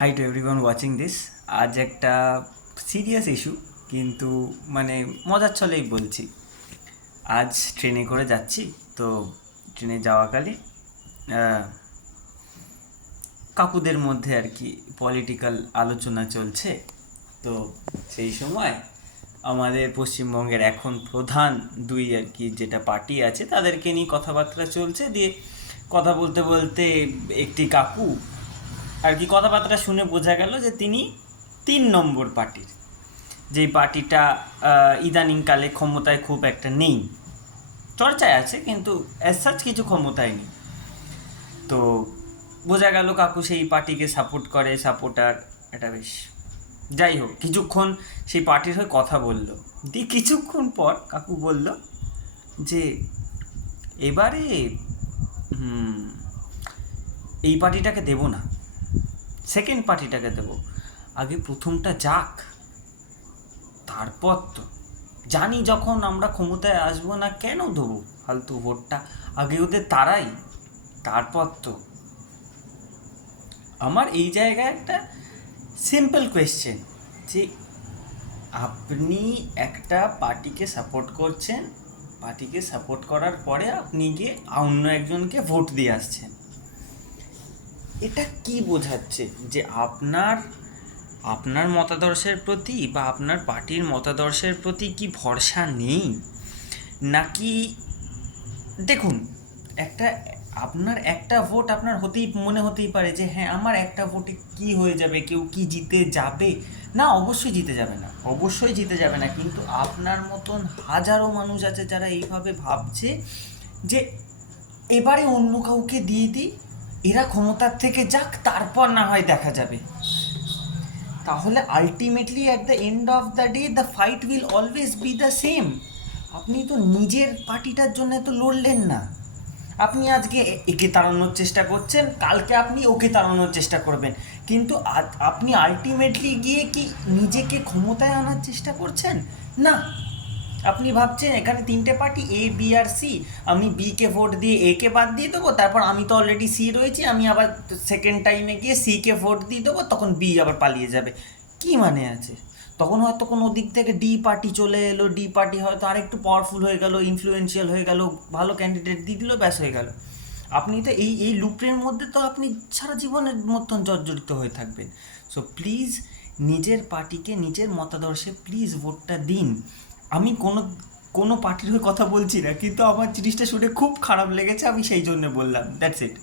High to everyone watching this. আজ একটা serious issue, কিন্তু মজার ছলেই বলছি। আজ ট্রেনে করে যাচ্ছি, তো ট্রেনে যাওয়াকালে কাকুদের মধ্যে আর কি পলিটিক্যাল আলোচনা চলছে। তো সেই সময় আমাদের পশ্চিমবঙ্গের এখন প্রধান দুই আর কি যেটা পার্টি আছে তাদেরকে নিয়ে কথাবার্তা চলছে। দিয়ে কথা বলতে বলতে একটি কাকু আর কি কথাবার্তা শুনে বোঝা গেল যে তিনি 3 নম্বর পার্টির, যেই পার্টিটা ইদানিংকালে ক্ষমতায় খুব একটা নেই, চর্চায় আছে কিন্তু অ্যাজ সাচ কিছু ক্ষমতায় নেই। তো বোঝা গেল কাকু সেই পার্টিকে সাপোর্ট করে, সাপোর্টার। এটা বেশ, যাই হোক, কিছুক্ষণ সেই পার্টির হয়ে কথা বলল। দিয়ে কিছুক্ষণ পর কাকু বলল যে এবারে এই পার্টিটাকে দেবো না, সেকেন্ড পার্টিটাকে দেবো, আগে প্রথমটা যাক, তারপর তো জানি যখন আমরা ক্ষমতায় আসবো না কেন দেবো ফালতু ভোটটা, আগে ওদের তারাই, তারপর তো। আমার এই জায়গায় একটা সিম্পল কোয়েশ্চেন, যে আপনি একটা পার্টিকে সাপোর্ট করছেন, পার্টিকে সাপোর্ট করার পরে আপনি গিয়ে অন্য একজনকে ভোট দিয়ে আসছেন, এটা কি বোঝাচ্ছে? যে আপনার মতাদর্শের প্রতি বা আপনার পার্টির মতাদর্শের প্রতি কি ভরসা নেই? নাকি দেখুন, একটা আপনার একটা ভোট আপনার মনে হতেই পারে যে হ্যাঁ, আমার একটা ভোটে কি হয়ে যাবে, কেউ কি জিতে যাবে? না, অবশ্যই জিতে যাবে না, অবশ্যই জিতে যাবে না, কিন্তু আপনার মতন হাজারো মানুষ আছে যারা এইভাবে ভাবছে যে এবারে অন্য কাউকে দিয়ে দিই, এরা ক্ষমতার থেকে যাক, তারপর না হয় দেখা যাবে। তাহলে ultimately at the end of the day the fight will always be the same. আপনি তো নিজের পার্টিটার জন্য তো লড়লেন না। আপনি আজকে একে তাড়ানোর চেষ্টা করছেন, কালকে আপনি ওকে তাড়ানোর চেষ্টা করবেন, কিন্তু আপনি আলটিমেটলি গিয়ে কি নিজেকে ক্ষমতায় আনার চেষ্টা করছেন? না, আপনি ভাবছেন এখানে 3টে পার্টি এ, বি আর সি, আমি বিকে ভোট দিয়ে একে বাদ দিয়ে দেবো, তারপর আমি তো অলরেডি সি রয়েছি, আমি আবার সেকেন্ড টাইমে গিয়ে সিকে ভোট দিয়ে দেবো, তখন বি আবার পালিয়ে যাবে। কি মানে আছে? তখন হয়তো কোনো দিক থেকে ডি পার্টি চলে এলো, ডি পার্টি হয়তো আরেকটু পাওয়ারফুল হয়ে গেল, ইনফ্লুয়েন্সিয়াল হয়ে গেল, ভালো ক্যান্ডিডেট দিয়ে দিল, ব্যাস হয়ে গেল। আপনি তো এই লুপের মধ্যে তো আপনি সারা জীবনের মতন জর্জরিত হয়ে থাকবেন। সো প্লিজ নিজের পার্টিকে, নিজের মতাদর্শে প্লিজ ভোটটা দিন। আমি কোনো পার্টির হয়ে কথা বলছি না, কিন্তু আমার জিনিসটা শুনে খুব খারাপ লেগেছে, আমি সেই জন্য বললাম, দ্যাটস ইট।